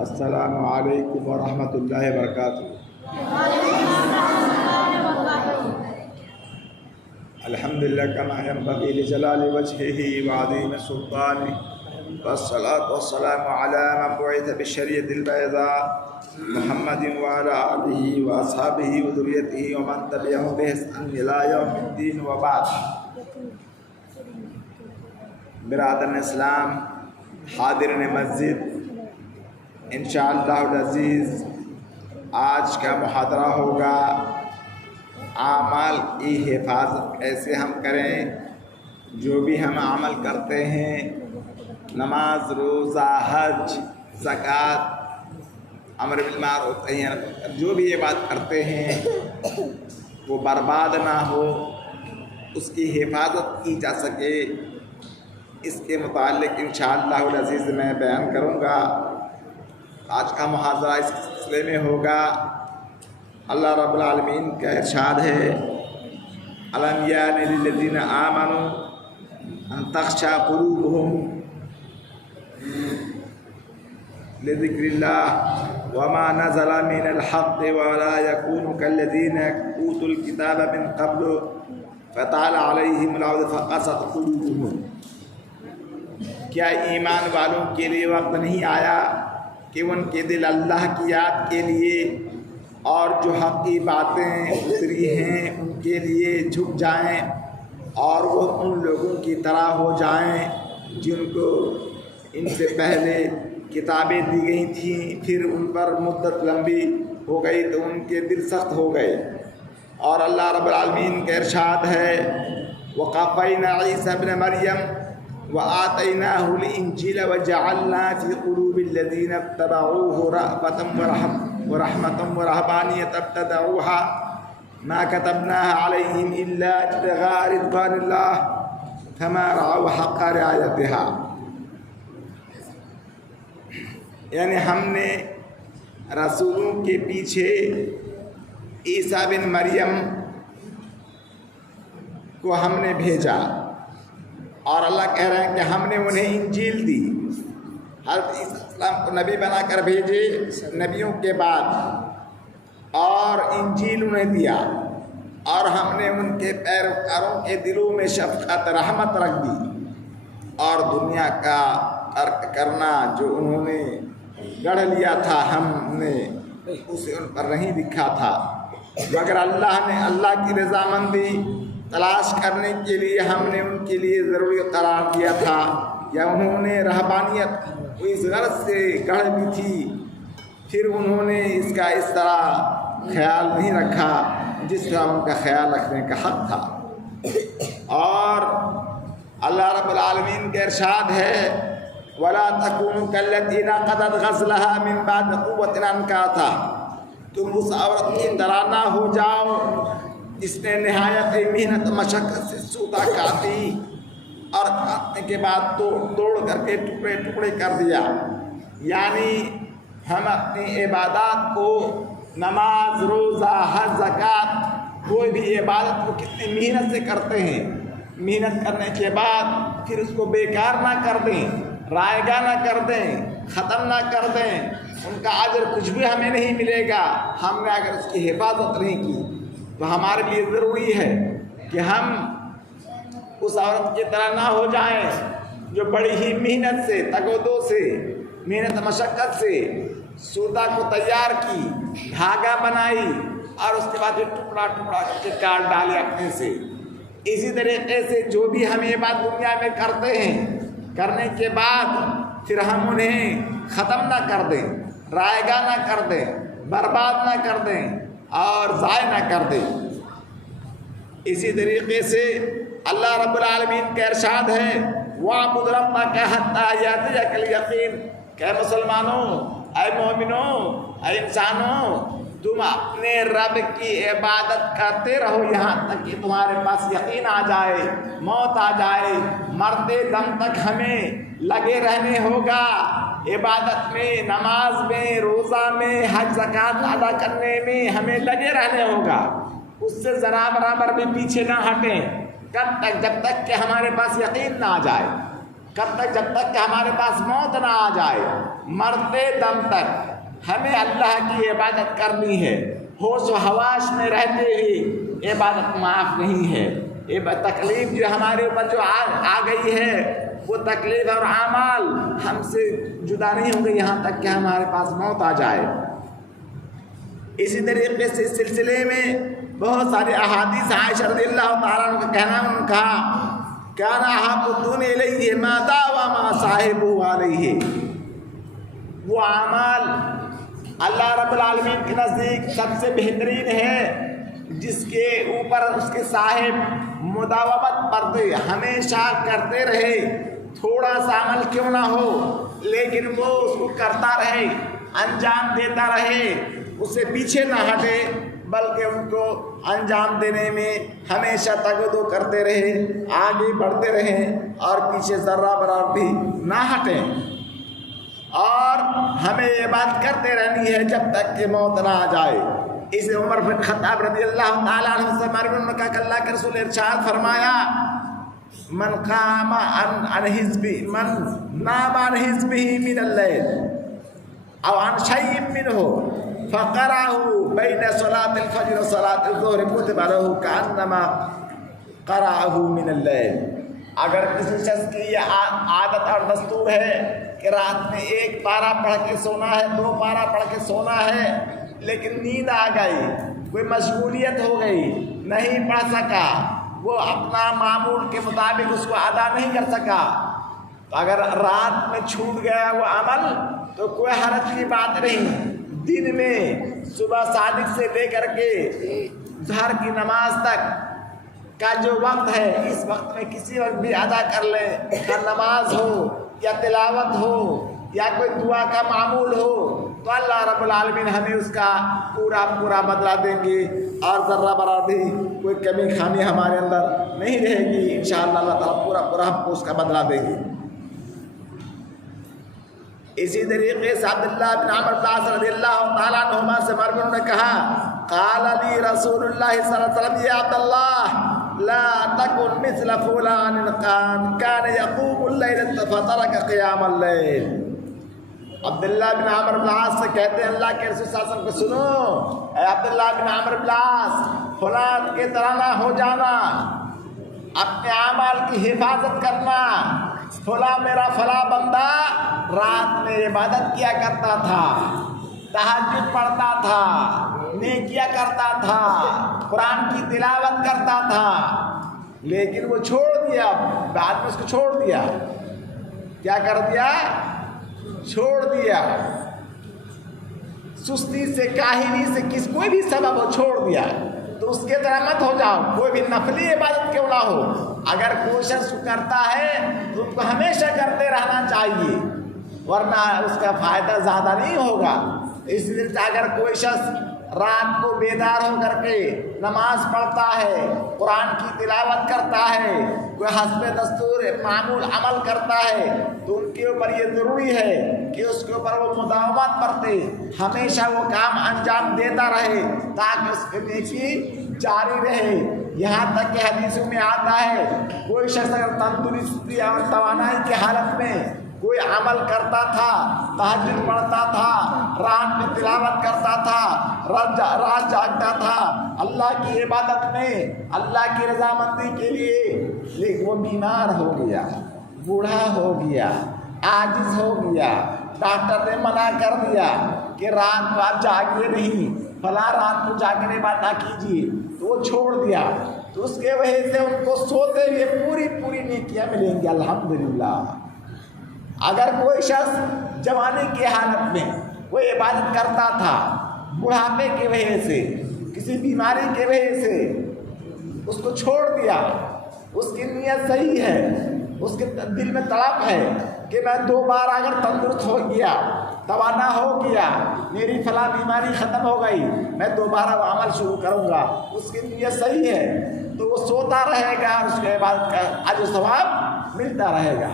السلام علیکم ورحمۃ اللہ وبرکاتہ۔ الحمدللہ کما ينبغي لجلال وجهه وعظیم سلطانہ، والصلاة والسلام علی من بعث بالشریعۃ البیضاء محمد وعلی آلہ واصحابہ وذریتہ ومن تبعهم بإحسان إلی یوم الدین، وبعد۔ برادران اسلام، حاضرین مسجد، انشاءاللہ العزیز آج کا محاضرہ ہوگا اعمال کی حفاظت کیسے ہم کریں۔ جو بھی ہم عمل کرتے ہیں، نماز، روزہ، حج، زکوٰۃ، امر بالمعروف نہی عن المنکر، جو بھی یہ بات کرتے ہیں وہ برباد نہ ہو، اس کی حفاظت کی جا سکے، اس کے متعلق انشاءاللہ العزیز میں بیان کروں گا۔ آج کا محاضرہ اس سلسلے میں ہوگا۔ اللہ رب العالمین کا ارشاد ہے، أَلَمْ يَأْنِ لِلَّذِينَ آمَنُوا أَن تَخْشَعَ قُلُوبُهُمْ لِذِكْرِ اللَّهِ وَمَا نَزَلَ مِنَ الْحَقِّ وَلَا يَكُونُوا كَالَّذِينَ أُوتُوا الْكِتَابَ مِن قَبْلُ فَطَالَ عَلَيْهِمُ الْأَمَدُ فَقَسَتْ قُلُوبُهُمْ۔ کیا ایمان والوں کے لیے وقت نہیں آیا کہ ان کے دل اللہ کی یاد کے لیے اور جو حق کی باتیں اتری ہیں ان کے لیے جھک جائیں، اور وہ ان لوگوں کی طرح ہو جائیں جن کو ان سے پہلے کتابیں دی گئی تھیں، پھر ان پر مدت لمبی ہو گئی تو ان کے دل سخت ہو گئے۔ اور اللہ رب العالمین کا ارشاد ہے، وَقَفَّيْنَا عِيسَى ابْنَ مَرْيَمَ وَآتَيْنَاهُ الْإِنْجِيلَ وَجَعَلْنَا فِي قُلُوبِ الَّذِينَ اتَّبَعُوهُ رَأْفَةً وَرَحْمَةً وَرَهْبَانِيَّةً ابْتَدَعُوهَا مَا كَتَبْنَاهَا عَلَيْهِمْ إِلَّا ابْتِغَاءَ رِضْوَانِ اللَّهِ فَمَا رَعَوْا حَقَّ رِعَایَتِهَا۔ یعنی ہم نے رسولوں کے پیچھے عیسیٰ بن مریم کو ہم نے بھیجا، اور اللہ کہہ رہے ہیں کہ ہم نے انہیں انجیل دی۔ حضرت عیسیٰ علیہ السلام کو نبی بنا کر بھیجے نبیوں کے بعد، اور انجیل انہیں دیا، اور ہم نے ان کے پیروکاروں کے دلوں میں شفقت، رحمت رکھ دی، اور دنیا کا ترک کرنا جو انہوں نے گڑھ لیا تھا ہم نے اسے ان پر نہیں لکھا تھا، مگر اللہ نے اللہ کی رضامندی تلاش کرنے کے لیے ہم نے ان کے لیے ضروری قرار دیا تھا، یا انہوں نے رہبانیت اس غرض سے گڑھ دی تھی، پھر انہوں نے اس کا اس طرح خیال نہیں رکھا جس طرح ان کا خیال رکھنے کا حق تھا۔ اور اللہ رب العالمین کا ارشاد ہے، وَلَا تَكُونُوا كَالَّتِي نَقَضَتْ غَزْلَهَا مِن بَعْدِ قُوَّةٍ أَنْكَاثًا۔ تم اس عورت کی طرح نہ ہو جاؤ جس نے نہایت محنت مشقت سے سودا کاٹی، اور کاٹنے کے بعد توڑ کر کے ٹکڑے ٹکڑے کر دیا۔ یعنی ہم اپنی عبادات کو، نماز، روزہ، حج، زکوٰۃ، کوئی بھی عبادت کو کتنی محنت سے کرتے ہیں، محنت کرنے کے بعد پھر اس کو بیکار نہ کر دیں، رائے گاہ نہ کر دیں، ختم نہ کر دیں، ان کا اجر کچھ بھی ہمیں نہیں ملے گا ہم نے اگر اس کی حفاظت نہیں کی۔ تو ہمارے لیے ضروری ہے کہ ہم اس عورت کی طرح نہ ہو جائیں جو بڑی ہی محنت سے، تگ و دو سے، محنت مشقت سے سودا کو تیار کی، دھاگا بنائی، اور اس کے بعد پھر ٹکڑا ٹکڑا کر کے کاٹ ڈالے اپنے سے۔ اسی طریقے سے جو بھی ہم یہ بات دنیا میں کرتے ہیں، کرنے کے بعد پھر ہم انہیں ختم نہ کر دیں، رائے گاہ نہ کر دیں، برباد نہ کر دیں، اور ضائع نہ کر دیں۔ اسی طریقے سے اللہ رب العالمین کا ارشاد ہے، وَاعْبُدْ رَبَّكَ حَتَّىٰ يَأْتِيَكَ الْيَقِينُ۔ کہ مسلمانوں، اے مومنوں، اے انسانوں، تم اپنے رب کی عبادت کرتے رہو یہاں تک کہ تمہارے پاس یقین آ جائے، موت آ جائے۔ مرتے دم تک ہمیں لگے رہنے ہوگا عبادت میں، نماز میں، روزہ میں، حج زکوٰۃ ادا کرنے میں ہمیں لگے رہنے ہوگا، اس سے ذرا برابر بھی پیچھے نہ ہٹیں۔ کب تک؟ جب تک کہ ہمارے پاس یقین نہ آ جائے۔ کب تک؟ جب تک کہ ہمارے پاس موت نہ آ جائے، مرتے دم تک ہمیں اللہ کی عبادت کرنی ہے، ہوش و حواس میں رہتے ہوئے عبادت معاف نہیں ہے۔ یہ تکلیف جو ہمارے اوپر جو آ گئی ہے، وہ تکلیف اور اعمال ہم سے جدا نہیں ہوں گے یہاں تک کہ ہمارے پاس موت آ جائے۔ اسی طریقے سے اس سلسلے میں بہت سارے احادیث، عائشہ رضی اللہ تعالیٰ عنہ کا کہنا، انہوں نے کہا کان احب الدنیا الیہ ما داوم ما صاحبہ علیہ، وہ اعمال اللہ رب العالمین کے نزدیک سب سے بہترین ہے جس کے اوپر اس کے صاحب مداومت کرتے، ہمیشہ کرتے رہے، تھوڑا سا عمل کیوں نہ ہو لیکن وہ اس کو کرتا رہے، انجام دیتا رہے، اس سے پیچھے نہ ہٹے، بلکہ ان کو انجام دینے میں ہمیشہ تگدو کرتے رہے، آگے بڑھتے رہیں اور پیچھے ذرہ برابر بھی نہ ہٹیں۔ اور ہمیں یہ بات کرتے رہنی ہے جب تک کہ موت نہ آ جائے۔ اس عمر بن خطاب رضی اللہ تعالیٰ عنہ سے مروی نے کہا کہ اللہ کے رسول ارشاد فرمایا، من قام عن حزبہ، من نام عن حزبہ من اللیل او عن شیء منہ فقرأہ بین صلاة الفجر و صلاة الظہر کتب لہ کأنما قرأہ من اللیل۔ اگر کسی شخص کی یہ عادت اور دستور ہے کہ رات میں ایک پارہ پڑھ کے سونا ہے، 2 پارہ پڑھ کے سونا ہے، لیکن نیند آ گئی، کوئی مشغولیت ہو گئی، نہیں پڑھ سکا، وہ اپنا معمول کے مطابق اس کو ادا نہیں کر سکا، تو اگر رات میں چھوٹ گیا وہ عمل تو کوئی حرج کی بات نہیں، دن میں صبح صادق سے لے کر کے ظہر کی نماز تک کا جو وقت ہے، اس وقت میں کسی وقت بھی ادا کر لے، یا نماز ہو یا تلاوت ہو یا کوئی دعا کا معمول ہو، تو اللہ رب العالمین ہمیں اس کا پورا بدلہ دیں گے، اور ذرہ برابر بھی کوئی کمی خامی ہمارے اندر نہیں رہے گی، انشاءاللہ اللہ تعالیٰ پورا ہم کو اس کا بدلہ دیں گے۔ اسی طریقے سے عبداللہ بن عمرو بن العاص رضی اللہ تعالیٰ عنہما سے مروی نے کہا، قال لی رسول اللہ صلی اللہ علیہ وسلم، یا عبداللہ لا تکن مثل فلان کان یقوم اللیل فترک قیام اللیل۔ عبداللہ بن عمرو بن العاص سے کہتے ہیں اللہ کے رسول صلی اللہ علیہ وسلم کو، سنو اے عبداللہ بن عمرو بن العاص، فلان کے طرح نہ ہو جانا، اپنے اعمال کی حفاظت کرنا، فلاں میرا فلاں بندہ رات میں عبادت کیا کرتا تھا، تہجد پڑھتا تھا، نیکیاں کرتا تھا، قرآن کی تلاوت کرتا تھا، لیکن وہ چھوڑ دیا، بعد میں اس کو چھوڑ دیا، کیا کر دیا؟ چھوڑ دیا، سستی سے، کاہلی سے، کوئی بھی سبب ہو چھوڑ دیا، تو اس کے طرح مت ہو جاؤ، کوئی بھی نفلی عبادت کیوں نہ ہو، اگر کوئی شخص کرتا ہے تو اس کو ہمیشہ کرتے رہنا چاہیے، ورنہ اس کا فائدہ زیادہ نہیں ہوگا۔ اس لیے اگر کوئی شخص رات کو بیدار ہو کر کے نماز پڑھتا ہے، قرآن کی تلاوت کرتا ہے، کوئی حسب دستور معمول عمل کرتا ہے، تو ان کے اوپر یہ ضروری ہے کہ اس کے اوپر وہ مداومت برتے، ہمیشہ وہ کام انجام دیتا رہے، تاکہ اس کی نیکی جاری رہے۔ یہاں تک کہ حدیثوں میں آتا ہے کوئی شخص اگر تندرستی اور توانائی کی حالت میں کوئی عمل کرتا تھا، تہجد پڑھتا تھا، رات میں تلاوت کرتا تھا، رات جاگتا تھا اللہ کی عبادت میں، اللہ کی رضامندی کے لیے، لیکن وہ بیمار ہو گیا، بوڑھا ہو گیا، عاجز ہو گیا، ڈاکٹر نے منع کر دیا کہ رات کو آپ جاگیے نہیں، فلاں رات کو جاگنے بات نہ کیجیے، تو وہ چھوڑ دیا، تو اس کے وجہ سے ان کو سوتے ہوئے پوری نیکیاں ملیں گی الحمدللہ۔ اگر کوئی شخص جوانی کی حالت میں وہ عبادت کرتا تھا، بڑھاپے کی وجہ سے، کسی بیماری کی وجہ سے اس کو چھوڑ دیا، اس کی نیت صحیح ہے، اس کے دل میں طلب ہے کہ میں دوبارہ اگر تندرست ہو گیا، توانا ہو گیا، میری فلاں بیماری ختم ہو گئی، میں دوبارہ وہ عمل شروع کروں گا، اس کی نیت صحیح ہے، تو وہ سوتا رہے گا، اس کے عبادت کا اجر و ثواب ملتا رہے گا۔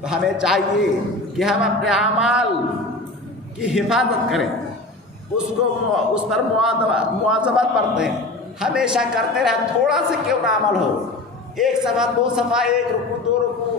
تو ہمیں چاہیے کہ ہم اپنے اعمال کی حفاظت کریں، اس پر مواظبت برتیں، ہمیشہ کرتے رہیں، تھوڑا سے کیوں نہ عمل ہو، 1 صفحہ 2 صفحہ، 1 رکوع 2 رکوع،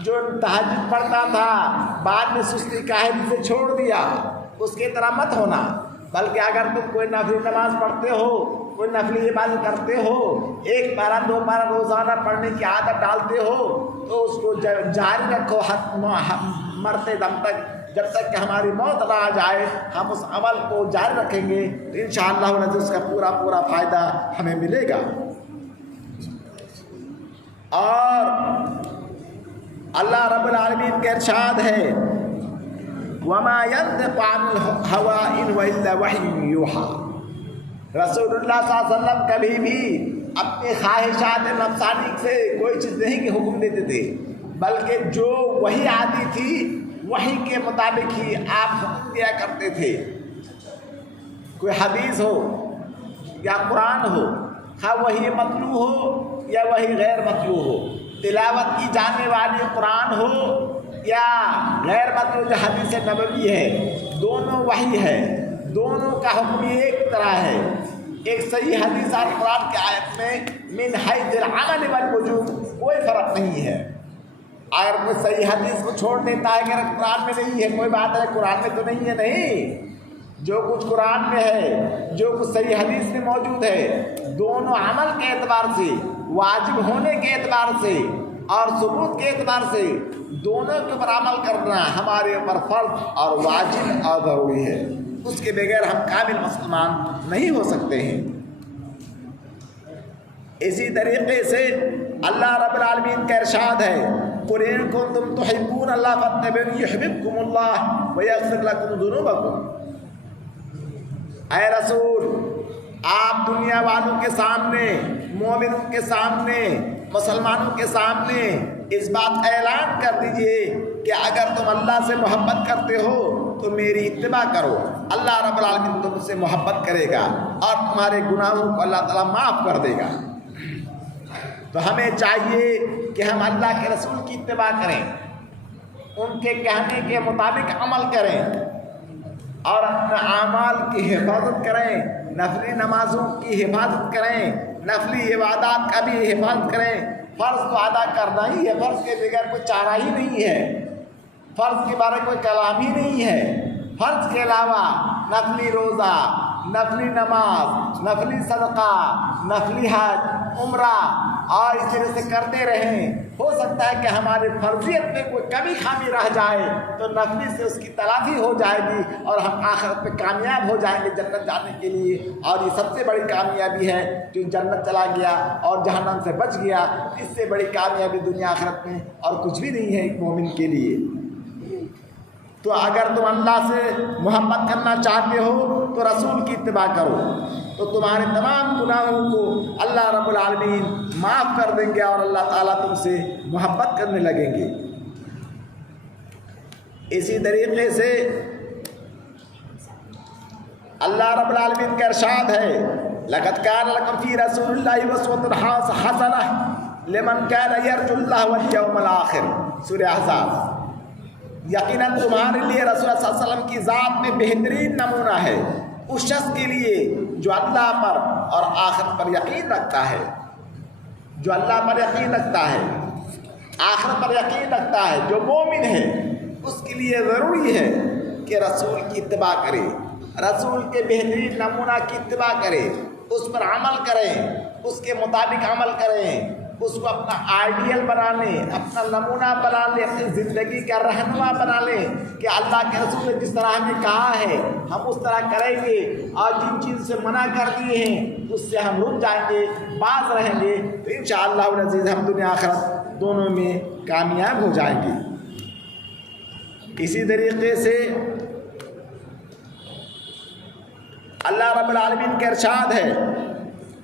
جو تہجد پڑھتا تھا بعد میں سستی کاہلی سے چھوڑ دیا، اس کی طرح مت ہونا، بلکہ اگر تم کوئی نفلی نماز پڑھتے ہو، کوئی نفلی عبادت کرتے ہو، 1 پارہ 2 پارہ روزانہ پڑھنے کی عادت ڈالتے ہو تو اس کو جاری رکھو مرتے دم تک، جب تک کہ ہماری موت نہ آ جائے ہم اس عمل کو جاری رکھیں گے تو انشاءاللہ اس کا پورا فائدہ ہمیں ملے گا۔ اور اللہ رب العالمین کا ارشاد ہے وَمَا يَنطِقُ عَنِ الْهَوَىٰ إِنْ هُوَ إِلَّا وَحْيٌ يُوحَىٰ۔ رسول اللہ صلی اللہ علیہ وسلم کبھی بھی اپنے خواہشات نفسانی سے کوئی چیز نہیں کہ حکم دیتے تھے، بلکہ جو وحی آتی تھی وحی کے مطابق ہی آپ حکم دیا کرتے تھے۔ کوئی حدیث ہو یا قرآن ہو، خواہ وحی مطلوع ہو یا وحی غیر مطلوع ہو، تلاوت کی جانے والی قرآن ہو یا غیر مطلوع جو حدیث نبوی ہے، دونوں وحی ہے، دونوں کا حکم ایک طرح ہے۔ ایک صحیح حدیث اور قرآن کی آیت میں من حیث العمل والوجوب کوئی فرق نہیں ہے۔ اگر کوئی صحیح حدیث کو چھوڑ دیتا ہے کہ قرآن میں نہیں ہے، کوئی بات ہے قرآن میں تو نہیں ہے، نہیں، جو کچھ قرآن میں ہے، جو کچھ صحیح حدیث میں موجود ہے، دونوں عمل کے اعتبار سے، واجب ہونے کے اعتبار سے اور ثبوت کے اعتبار سے دونوں کے اوپر عمل کرنا ہمارے اوپر فرض اور واجب اور ضروری ہے۔ اس کے بغیر ہم کامل مسلمان نہیں ہو سکتے ہیں۔ اسی طریقے سے اللہ رب العالمین کا ارشاد ہے قُلْ إِن كُنتُمْ تُحِبُّونَ اللَّهَ فَاتَّبِعُونِي يُحْبِبْكُمُ اللَّهُ وَيَغْفِرْ لَكُمْ ذُنُوبَكُمْ۔ اے رسول، آپ دنیا والوں کے سامنے، مومنوں کے سامنے، مسلمانوں کے سامنے اس بات کا اعلان کر دیجئے کہ اگر تم اللہ سے محبت کرتے ہو تو میری اتباع کرو، اللہ رب العالمین تم سے محبت کرے گا اور تمہارے گناہوں کو اللہ تعالیٰ معاف کر دے گا۔ تو ہمیں چاہیے کہ ہم اللہ کے رسول کی اتباع کریں، ان کے کہنے کے مطابق عمل کریں اور اپنے اعمال کی حفاظت کریں، نفلی نمازوں کی حفاظت کریں، نفلی عبادات کا بھی حفاظت کریں۔ فرض تو ادا کرنا ہی ہے، فرض کے بغیر کوئی چارہ ہی نہیں ہے، فرض کے بارے کوئی کلام ہی نہیں ہے۔ فرض کے علاوہ نفلی روزہ، نفلی نماز، نفلی صدقہ، نفلی حج، عمرہ اور اس طرح سے کرتے رہیں۔ ہو سکتا ہے کہ ہماری فرضیت میں کوئی کمی خامی رہ جائے تو نفلی سے اس کی تلافی ہو جائے گی اور ہم آخرت میں کامیاب ہو جائیں گے جنت جانے کے لیے۔ اور یہ سب سے بڑی کامیابی ہے، جو جنت چلا گیا اور جہنم سے بچ گیا، اس سے بڑی کامیابی دنیا آخرت میں اور کچھ بھی نہیں ہے ایک مومن کے لیے۔ تو اگر تم اللہ سے محبت کرنا چاہتے ہو تو رسول کی اتباع کرو، تو تمہارے تمام گناہوں کو اللہ رب العالمین معاف کر دیں گے اور اللہ تعالیٰ تم سے محبت کرنے لگیں گے۔ اسی طریقے سے اللہ رب العالمین کا ارشاد ہے لَقَدْ كَانَ لَكُمْ فِي رَسُولِ اللَّهِ أُسْوَةٌ حَسَنَةٌ لِمَنْ كَانَ يَرْجُو اللَّهَ وَالْيَوْمَ الْآخِرَ، سورہ احزاب۔ یقیناً تمہارے لیے رسول اللہ صلی اللہ علیہ وسلم کی ذات میں بہترین نمونہ ہے اس شخص کے لیے جو اللہ پر اور آخرت پر یقین رکھتا ہے، جو اللہ پر یقین رکھتا ہے، آخرت پر یقین رکھتا ہے، جو مومن ہے، اس کے لیے ضروری ہے کہ رسول کی اتباع کرے، رسول کے بہترین نمونہ کی اتباع کرے، اس پر عمل کریں، اس کے مطابق عمل کریں، اس کو اپنا آئیڈیل بنا لیں، اپنا نمونہ بنا لیں، اپنی زندگی کا رہنما بنا لیں کہ اللہ کے رسول نے جس طرح ہمیں کہا ہے ہم اس طرح کریں گے، اور جن چیز سے منع کر دیے ہیں اس سے ہم رک جائیں گے، باز رہیں گے، تو انشاءاللہ العزیز ہم دنیا آخرت دونوں میں کامیاب ہو جائیں گے۔ اسی طریقے سے اللہ رب العالمین کا ارشاد ہے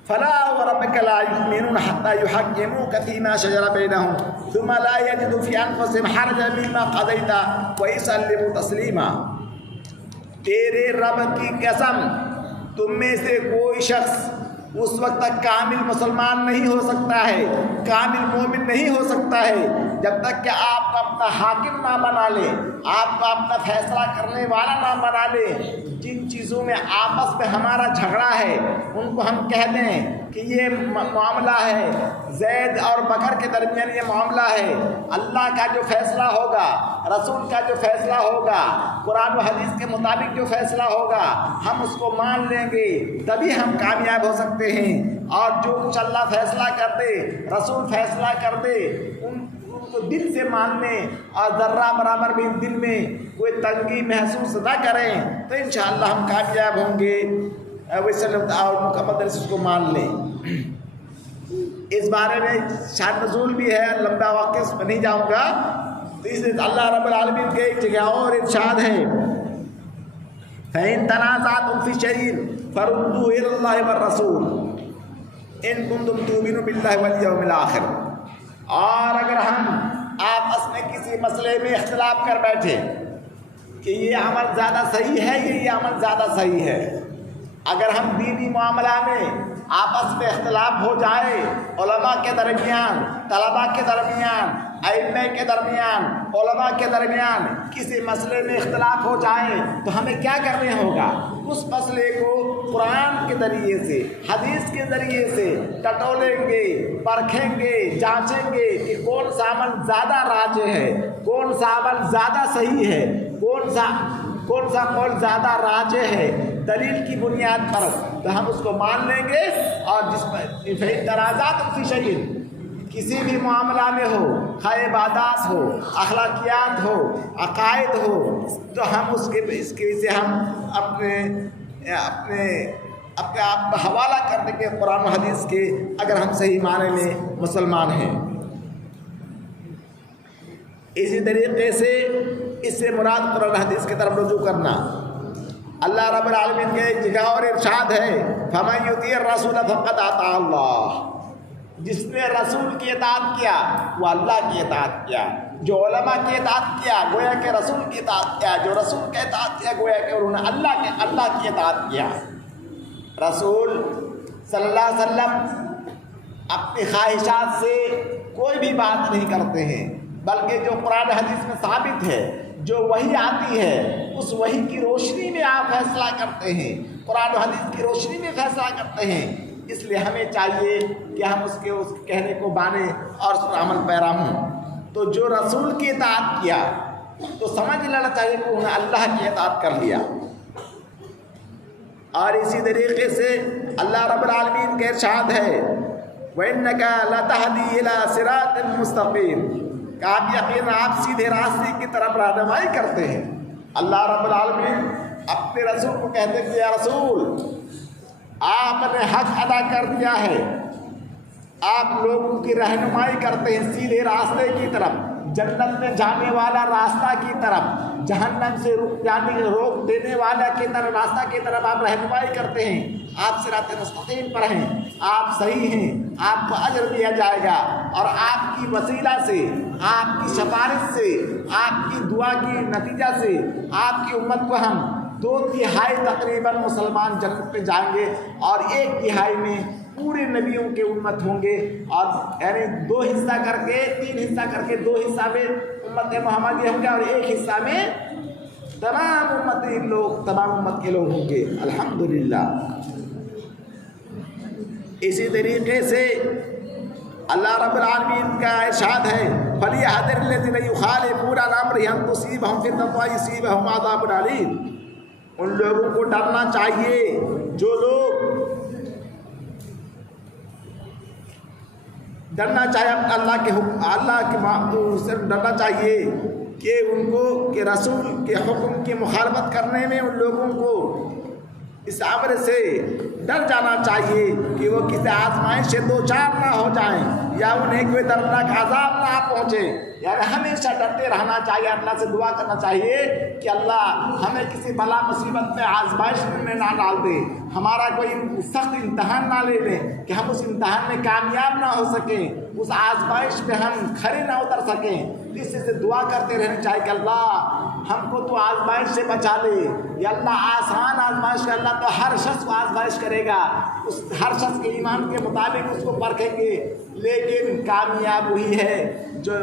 فَلَا وَرَبِّكَ لَا يُؤْمِنُونَ حَتَّى يُحَكِّمُوكَ فِيمَا شَجَرَ بَيْنَهُمْ ثُمَّ لَا يَجِدُوا فِي أَنفُسِهِمْ حَرَجًا مِّمَّا قَضَيْتَ وَيُسَلِّمُوا تَسْلِيمًا۔ تیرے رب کی قسم، تم میں سے کوئی شخص اس وقت تک کامل مسلمان نہیں ہو سکتا ہے، کامل مومن نہیں ہو سکتا ہے جب تک کہ آپ اپنا حاکم نہ بنا لیں، آپ کو اپنا فیصلہ کرنے والا نہ بنا لیں۔ جن چیزوں میں آپس میں ہمارا جھگڑا ہے ان کو ہم کہہ دیں کہ یہ معاملہ ہے، زید اور بکر کے درمیان یہ معاملہ ہے، اللہ کا جو فیصلہ ہوگا، رسول کا جو فیصلہ ہوگا، قرآن و حدیث کے مطابق جو فیصلہ ہوگا ہم اس کو مان لیں گے، تبھی ہم کامیاب ہو سکتے ہیں۔ اور جو کچھ اللہ فیصلہ کر دے، رسول فیصلہ کر دے، ان کو دل سے ماننے اور ذرہ برابر بھی دل میں کوئی تنگی محسوس نہ کریں تو انشاءاللہ ہم کامیاب ہوں گے۔ ویسے اور مکمل طرح سے اس کو مان لیں۔ اس بارے میں شان نزول بھی ہے، لمبا واقعہ اس میں نہیں جاؤں گا۔ تو اس لیے اللہ رب العالمین کے ایک جگہ اور ارشاد ہے فَإِن تَنَازَعْتُمْ فِي شَيْءٍ فَرُدُّوهُ إِلَى اللَّهِ وَالرَّسُولِ إِن كُنتُمْ تُؤْمِنُونَ بِاللَّهِ وَالْيَوْمِ الْآخِرِ۔ اور اگر ہم آپس میں کسی مسئلے میں اختلاف کر بیٹھے کہ یہ عمل زیادہ صحیح ہے یہ عمل زیادہ صحیح ہے، اگر ہم دینی معاملہ میں آپس میں اختلاف ہو جائے، علماء کے درمیان، طلباء کے درمیان، ائمہ کے درمیان، علماء کے درمیان کسی مسئلے میں اختلاف ہو جائے تو ہمیں کیا کرنا ہوگا؟ اس مسئلے کو قرآن کے ذریعے سے، حدیث کے ذریعے سے ٹٹولیں گے، پرکھیں گے، جانچیں گے کہ کون سا عمل زیادہ راجح ہے، کون سا عمل زیادہ صحیح ہے، کون سا قول زیادہ راجح ہے دلیل کی بنیاد پر، تو ہم اس کو مان لیں گے۔ اور جس پر تنازعات فی شیء، کسی بھی معاملہ میں ہو، خواہ عبادات ہو، اخلاقیات ہو، عقائد ہو، تو ہم اس کے سے ہم اپنے آپ کو حوالہ کر دیں گے قرآن و حدیث کے، اگر ہم صحیح معنی میں مسلمان ہیں۔ اسی طریقے سے اس سے مراد قرآن حدیث کی طرف رجوع کرنا۔ اللہ رب العالمین کے ایک جگہ اور ارشاد ہے فَمَن يُطِيعِ الرَّسُولَ فَقَدْ أَطَاعَ اللَّهَ، جس نے رسول کی اطاعت کیا وہ اللہ کی اطاعت کیا، جو علماء کی اطاعت کیا گویا کہ رسول کی اطاعت کیا، جو رسول کی اطاعت کیا گویا کہ انہوں نے اللہ کی اطاعت کیا۔ رسول صلی اللہ علیہ وسلم اپنی خواہشات سے کوئی بھی بات نہیں کرتے ہیں، بلکہ جو قرآن حدیث میں ثابت ہے، جو وحی آتی ہے اس وحی کی روشنی میں آپ فیصلہ کرتے ہیں، قرآن و حدیث کی روشنی میں فیصلہ کرتے ہیں۔ اس لیے ہمیں چاہیے کہ ہم اس کے کہنے کو مانیں اور اس پر عمل پیرا ہوں۔ تو جو رسول کی اطاعت کیا تو سمجھ لینا چاہیے کہ انہوں نے اللہ کی اطاعت کر لیا۔ اور اسی طریقے سے اللہ رب العالمین کا ارشاد ہے وَإِنَّكَ لَتَهْدِي إِلَىٰ صِرَاطٍ مُّسْتَقِيمٍ، کہ آپ یقیناً آپ سیدھے راستے کی طرف رہنمائی کرتے ہیں۔ اللہ رب العالمین اپنے رسول کو کہتے ہیں کہ یا رسول آپ نے حق ادا کر دیا ہے، آپ لوگوں کی رہنمائی کرتے ہیں سیدھے راستے کی طرف، جنت میں جانے والا راستہ کی طرف، جہنم سے روک دینے والا کی طرف راستہ کی طرف آپ رہنمائی کرتے ہیں۔ آپ صراط مستقیم پر ہیں، آپ صحیح ہیں، آپ کو اجر دیا جائے گا، اور آپ کی وسیلہ سے، آپ کی سفارش سے، آپ کی دعا کی نتیجہ سے آپ کی امت کو ہم 2/3 تقریباً مسلمان جنت میں جائیں گے، اور 1/3 میں پورے نبیوں کے امت ہوں گے، اور یعنی 2 حصہ کر کے 3 حصہ کر کے 2 حصہ میں امت محمدی ہوں گے، اور 1 حصہ میں تمام امت کے لوگ ہوں گے۔ الحمدللہ۔ اسی طریقے سے اللہ رب العالمین کا ارشاد ہے فَلْيَحْذَرِ الَّذِينَ يُخَالِفُونَ عَنْ أَمْرِهِ أَن تُصِيبَهُمْ فِتْنَةٌ أَوْ يُصِيبَهُمْ عَذَابٌ أَلِيمٌ۔ ان لوگوں کو ڈرنا چاہیے جو لوگ ڈرنا چاہیے اللہ کے سے ڈرنا چاہیے کہ ان کو کہ رسول کے حکم کی مخالفت کرنے میں ان لوگوں کو اس امر سے ڈر جانا چاہیے کہ وہ کسی آزمائش سے دوچار نہ ہو جائیں، یا انہیں کوئی دردناک عذاب نہ پہنچے۔ یعنی ہمیشہ ڈرتے رہنا چاہیے، اللہ سے دعا کرنا چاہیے کہ اللہ ہمیں کسی بلا مصیبت میں آزمائش میں نہ ڈال دے، ہمارا کوئی سخت امتحان نہ لے لے کہ ہم اس امتحان میں کامیاب نہ ہو سکیں، اس آزمائش میں ہم کھڑے نہ اتر سکیں۔ اس سے دعا کرتے رہنا چاہیے کہ اللہ ہم کو تو آزمائش سے بچا لے، یا اللہ آسان آزمائش کا، اللہ تو ہر شخص کو آزمائش کرے گا، اس ہر شخص کے ایمان کے مطابق اس کو پرکھیں گے، لیکن کامیاب وہی ہے جو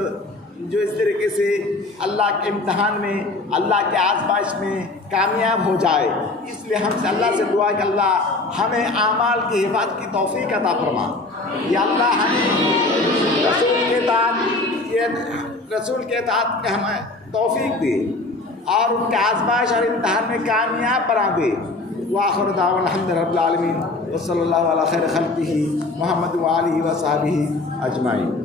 جو اس طریقے سے اللہ کے امتحان میں، اللہ کے آزمائش میں کامیاب ہو جائے۔ اس لیے ہم سے اللہ سے دعا کہ اللہ ہمیں اعمال کی حفاظت کی توفیق عطا فرما۔ یا اللہ ہمیں رسول کے اطاعت کا ہمیں توفیق دے اور ان کے آزمائش اور امتحان میں کامیاب بنا دے۔ وآخر دعوانا الحمد للہ رب العالمین وصلی اللہ علی خیر خلقہ محمد وآلہ وصحبہ اجمعین۔